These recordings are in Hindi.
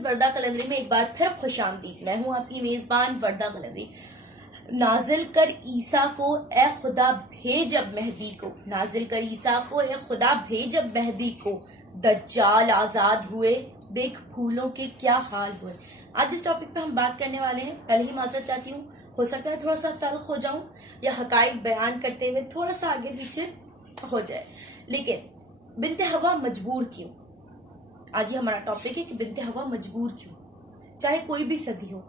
विद वर्दा कलंदरी में एक बार फिर खुशामदीद। मैं हूं आपकी मेजबान वर्दा कलंदरी। नाजिल कर ईसा को ए खुदा भेज अब मेहदी को, नाजिल कर ईसा को ए खुदा भेज अब मेहदी को, दज्जाल आजाद हुए देख फूलों के क्या हाल हुए। आज इस टॉपिक पे हम बात करने वाले हैं। पहले ही माजरत चाहती हूँ, हो सकता है थोड़ा सा तल्ख हो जाऊं या हकाइक बयान करते हुए थोड़ा सा आगे पीछे हो जाए, लेकिन बिन्ते हवा मजबूर क्यों? आज ही हमारा टॉपिक है कि बिन्ते हवा मजबूर क्यों। चाहे कोई भी सदी हो,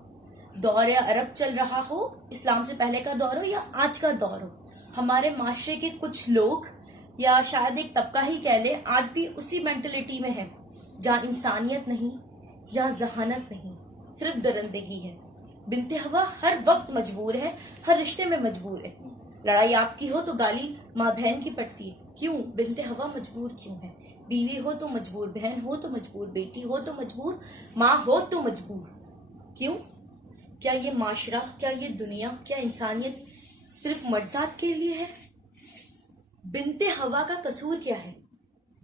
दौर या अरब चल रहा हो, इस्लाम से पहले का दौर हो या आज का दौर हो, हमारे माशरे के कुछ लोग या शायद एक तबका ही कह ले, आज भी उसी मेंटलिटी में है जहाँ इंसानियत नहीं, जहाँ जहानत नहीं, सिर्फ दरिंदगी है। बिन्ते हवा हर वक्त मजबूर है, हर रिश्ते में मजबूर है। लड़ाई आपकी हो तो गाली माँ बहन की पड़ती है। क्यों? बिन्ते हवा मजबूर क्यों है? बीवी हो तो मजबूर, बहन हो तो मजबूर, बेटी हो तो मजबूर, माँ हो तो मजबूर। क्यों? क्या ये माशरा, क्या ये दुनिया, क्या इंसानियत सिर्फ मर्जात के लिए है? बिन्ते हवा का कसूर क्या है?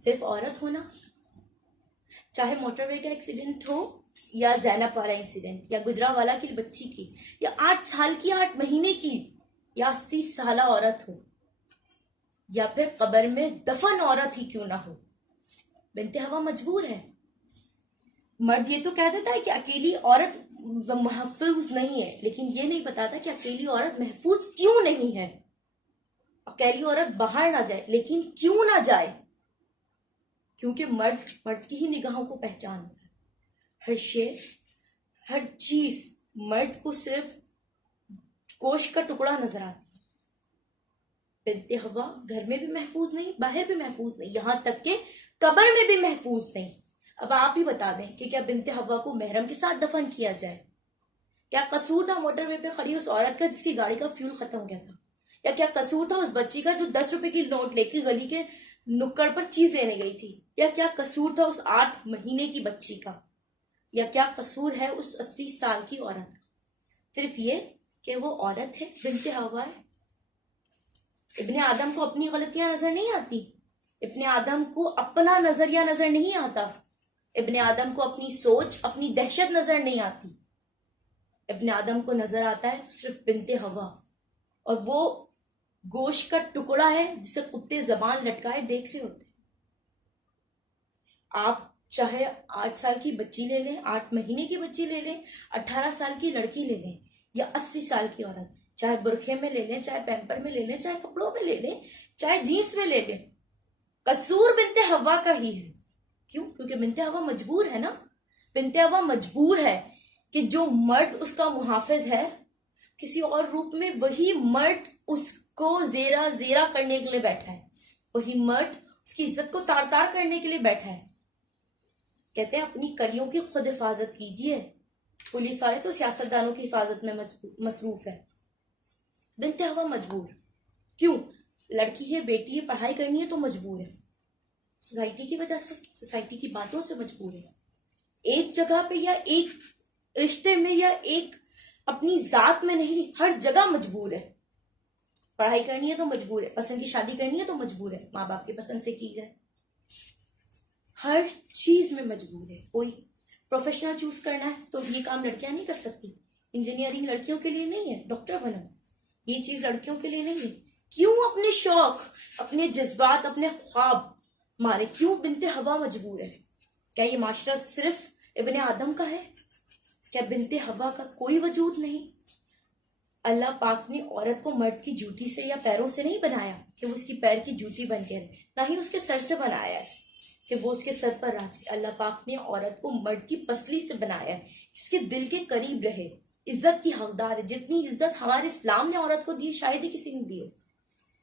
सिर्फ औरत होना? चाहे मोटरवे का एक्सीडेंट हो या ज़ैनब वाला इंसिडेंट या गुजरावाला की बच्ची की या 8 साल की, 8 महीने की या 80 साल औरत हो या फिर कब्र में दफन औरत ही क्यों ना हो, बिन्ते हवा मजबूर है। मर्द ये तो कह देता है कि अकेली औरत महफूज नहीं है, लेकिन ये नहीं बताता कि अकेली औरत महफूज क्यों नहीं है। अकेली औरत बाहर ना जाए, लेकिन क्यों ना जाए? क्योंकि मर्द की ही निगाहों को पहचानता है। हर शेर, हर चीज मर्द को सिर्फ गोश्त का टुकड़ा नजर आता है। बिन्ते हवा घर में भी महफूज नहीं, बाहर भी महफूज नहीं, यहां तक के कब्र में भी महफूज नहीं। अब आप ही बता दें कि क्या बिन्ते हवा को महरम के साथ दफन किया जाए? क्या कसूर था मोटरवे पे खड़ी उस औरत का जिसकी गाड़ी का फ्यूल खत्म हो गया था? या क्या कसूर था उस बच्ची का जो 10 रुपए की नोट लेके गली के नुक्कड़ पर चीज लेने गई थी? या क्या कसूर था उस 8 महीने की बच्ची का? या क्या कसूर है उस 80 साल की औरत का? सिर्फ ये कि वो औरत है, बिन्ते हवा है। इब्ने आदम को अपनी गलतियां नजर नहीं आती, इब्ने आदम को अपना नजरिया नजर नहीं आता, इब्ने आदम को अपनी सोच, अपनी दहशत नजर नहीं आती। इब्ने आदम को नजर आता है सिर्फ बिन्ते हवा, और वो गोश्त का टुकड़ा है जिसे कुत्ते जबान लटकाए देख रहे होते। आप चाहे 8 साल की बच्ची ले लें, 8 महीने की बच्ची ले लें, 18 साल की लड़की ले लें या 80 साल की औरत, चाहे बुरखे में ले लें, चाहे पैम्पर में ले लें, चाहे कपड़ों में ले लें, चाहे जीन्स में ले लें, कसूर बिन्ते हवा का ही है। क्यों? क्योंकि बिन्ते हवा मजबूर है ना। बिन्ते हवा मजबूर है कि जो मर्द उसका मुहाफिज है किसी और रूप में, वही मर्द उसको जेरा जेरा करने के लिए बैठा है, वही मर्द उसकी इज्जत को तार तार करने के लिए बैठा है। कहते हैं अपनी कलियों की खुद हिफाजत कीजिए, पुलिस वाले तो सियासतदानों की हिफाजत में मसरूफ है। बिन्ते हवा मजबूर क्यों? लड़की है, बेटी है, पढ़ाई करनी है तो मजबूर है। सोसाइटी की वजह से, सोसाइटी की बातों से मजबूर है। एक जगह पे या एक रिश्ते में या एक अपनी जात में नहीं, हर जगह मजबूर है। पढ़ाई करनी है तो मजबूर है, पसंद की शादी करनी है तो मजबूर है, माँ बाप की पसंद से की जाए, हर चीज में मजबूर है। कोई प्रोफेशनल चूज करना है तो ये काम लड़कियां नहीं कर सकती। इंजीनियरिंग लड़कियों के लिए नहीं है, डॉक्टर बनो, ये चीज लड़कियों के लिए नहीं है। क्यों अपने शौक, अपने जज्बात, अपने ख्वाब मारे? क्यों बिन्ते हवा मजबूर है? क्या ये माशरा सिर्फ इब्ने आदम का है? क्या बिन्ते हवा का कोई वजूद नहीं? अल्लाह पाक ने औरत को मर्द की जूती से या पैरों से नहीं बनाया कि वो उसकी पैर की जूती बन के रहे, ना ही उसके सर से बनाया है कि वो उसके सर पर राजे। अल्लाह पाक ने औरत को मर्द की पसली से बनाया है कि उसके दिल के करीब रहे, इज्जत की हकदार है। जितनी इज्जत हमारे इस्लाम ने औरत को दी, शायद ही किसी ने दी हो,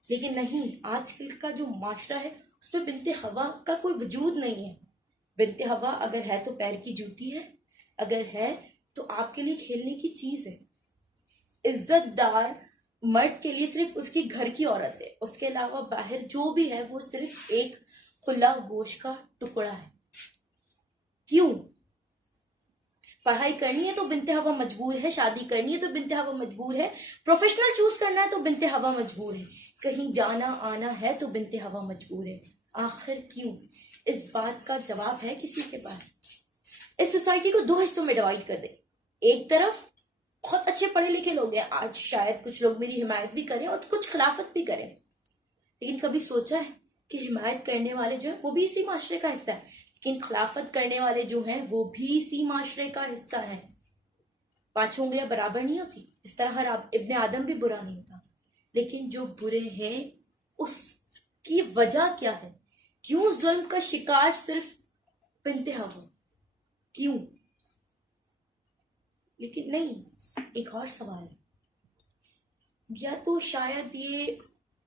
लेकिन नहीं, आजकल का जो माशरा है उसमें बिन्ते हवा का कोई वजूद नहीं है। बिन्ते हवा अगर है तो पैर की जूती है, अगर है तो आपके लिए खेलने की चीज है। इज्जतदार मर्द के लिए सिर्फ उसकी घर की औरत है, उसके अलावा बाहर जो भी है वो सिर्फ एक खुला गोश्त का टुकड़ा है। क्यों? पढ़ाई करनी है तो बिन्ते हवा मजबूर है, शादी करनी है तो बिन्ते हवा मजबूर है, प्रोफेशनल चूज करना है तो बिन्ते हवा मजबूर है, कहीं जाना आना है तो बिन्ते हवा मजबूर है। आखिर क्यों? इस बात का जवाब है किसी के पास? इस सोसाइटी को दो हिस्सों में डिवाइड कर दे। एक तरफ बहुत अच्छे पढ़े लिखे लोग हैं, आज शायद कुछ लोग मेरी हिमायत भी करें और कुछ खिलाफत भी करें, लेकिन कभी सोचा है कि हिमायत करने वाले जो है वो भी इसी माशरे का हिस्सा है, लेकिन खिलाफत करने वाले जो हैं वो भी इसी माशरे का हिस्सा है। पांचों उंगलियां बराबर नहीं होती, इस तरह हर इब्ने आदम भी बुरा नहीं होता, लेकिन जो बुरे हैं उसकी वजह क्या है? क्यों जुल्म का शिकार सिर्फ बिन्ते हवा? क्यों? लेकिन नहीं, एक और सवाल है, या तो शायद ये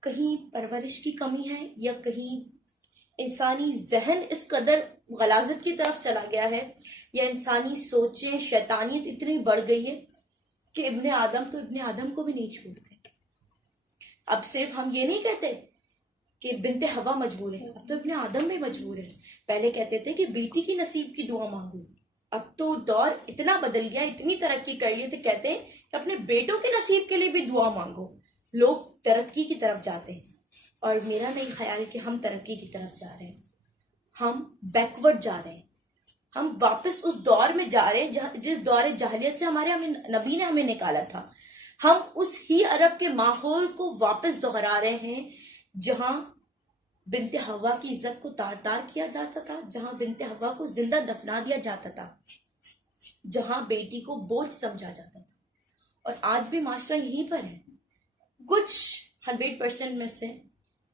कहीं परवरिश की कमी है, या कहीं इंसानी जहन इस कदर गलाजत की तरफ चला गया है, या इंसानी सोचें शैतानियत इतनी बढ़ गई है कि इब्ने आदम तो इब्ने आदम को भी नहीं छोड़ते। अब सिर्फ हम ये नहीं कहते कि बिन्ते हवा मजबूर है, अब तो इब्ने आदम भी मजबूर है। पहले कहते थे कि बेटी की नसीब की दुआ मांगो, अब तो दौर इतना बदल गया, इतनी तरक्की कर ली, तो कहते हैं कि अपने बेटों के नसीब के लिए भी दुआ मांगो। लोग तरक्की की तरफ जाते हैं, और मेरा नहीं ख्याल कि हम तरक्की की तरफ जा रहे हैं, हम बैकवर्ड जा रहे हैं। हम वापस उस दौर में जा रहे हैं जिस दौर जाहिलियत से हमें नबी ने हमें निकाला था। हम उस ही अरब के माहौल को वापस दोहरा रहे हैं जहां बिन्ते हवा की इज्जत को तार तार किया जाता था, जहां बिन्ते हवा को जिंदा दफना दिया जाता था, जहां बेटी को बोझ समझा जाता था। और आज भी माशरा यहीं पर है। कुछ 100% में से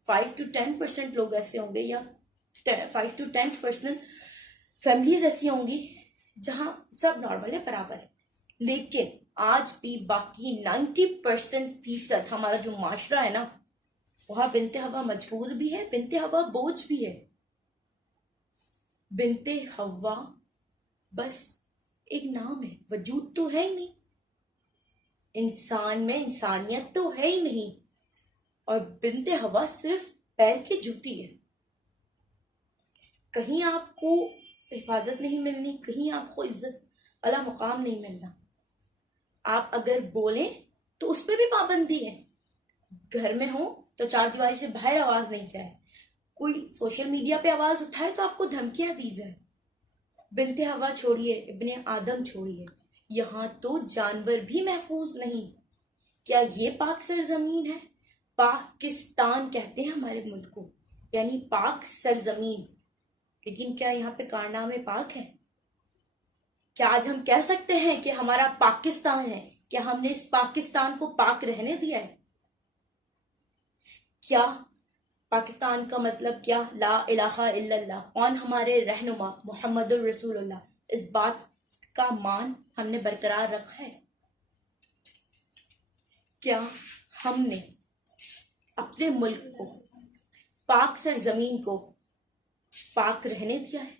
5 to 10% लोग ऐसे होंगे, या 5 to 10% फैमिलीज ऐसी होंगी जहां सब नॉर्मल है, बराबर है, लेकिन आज भी बाकी 90% हमारा जो माशरा है ना, वहां बिन्ते हवा मजबूर भी है, बिन्ते हवा बोझ भी है। बिन्ते हवा बस एक नाम है, वजूद तो है ही नहीं, इंसान में इंसानियत तो है ही नहीं, और बिन्ते हवा सिर्फ पैर की जूती है। कहीं आपको हिफाजत नहीं मिलनी, कहीं आपको इज्जत वाला मुकाम नहीं मिलना। आप अगर बोलें तो उस पर भी पाबंदी है, घर में हो तो चार दीवारी से बाहर आवाज नहीं जाए, कोई सोशल मीडिया पे आवाज उठाए तो आपको धमकियां दी जाए। बिन्ते हवा छोड़िए, इब्ने आदम छोड़िए, यहाँ तो जानवर भी महफूज नहीं। क्या ये पाक सरजमीन है? पाकिस्तान कहते हैं हमारे मुल्क को, यानी पाक सरजमीन, लेकिन क्या यहाँ पे कारनामे पाक है? क्या आज हम कह सकते हैं कि हमारा पाकिस्तान है? क्या हमने इस पाकिस्तान को पाक रहने दिया है? क्या पाकिस्तान का मतलब क्या? ला इलाहा इल्लल्लाह, कौन हमारे रहनुमा मुहम्मदुर रसूलुल्लाह, इस बात का मान हमने बरकरार रखा है? क्या हमने अपने मुल्क को, पाक सरजमीन को पाक रहने दिया है?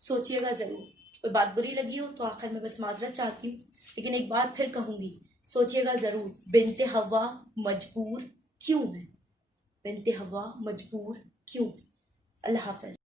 सोचिएगा जरूर। कोई बात बुरी लगी हो तो आखिर में बस माजरत चाहती हूँ, लेकिन एक बार फिर कहूंगी, सोचिएगा जरूर, बिन्ते हवा मजबूर क्यों है? बिन्ते हवा मजबूर क्यों? अल्लाह हाफ़िज़।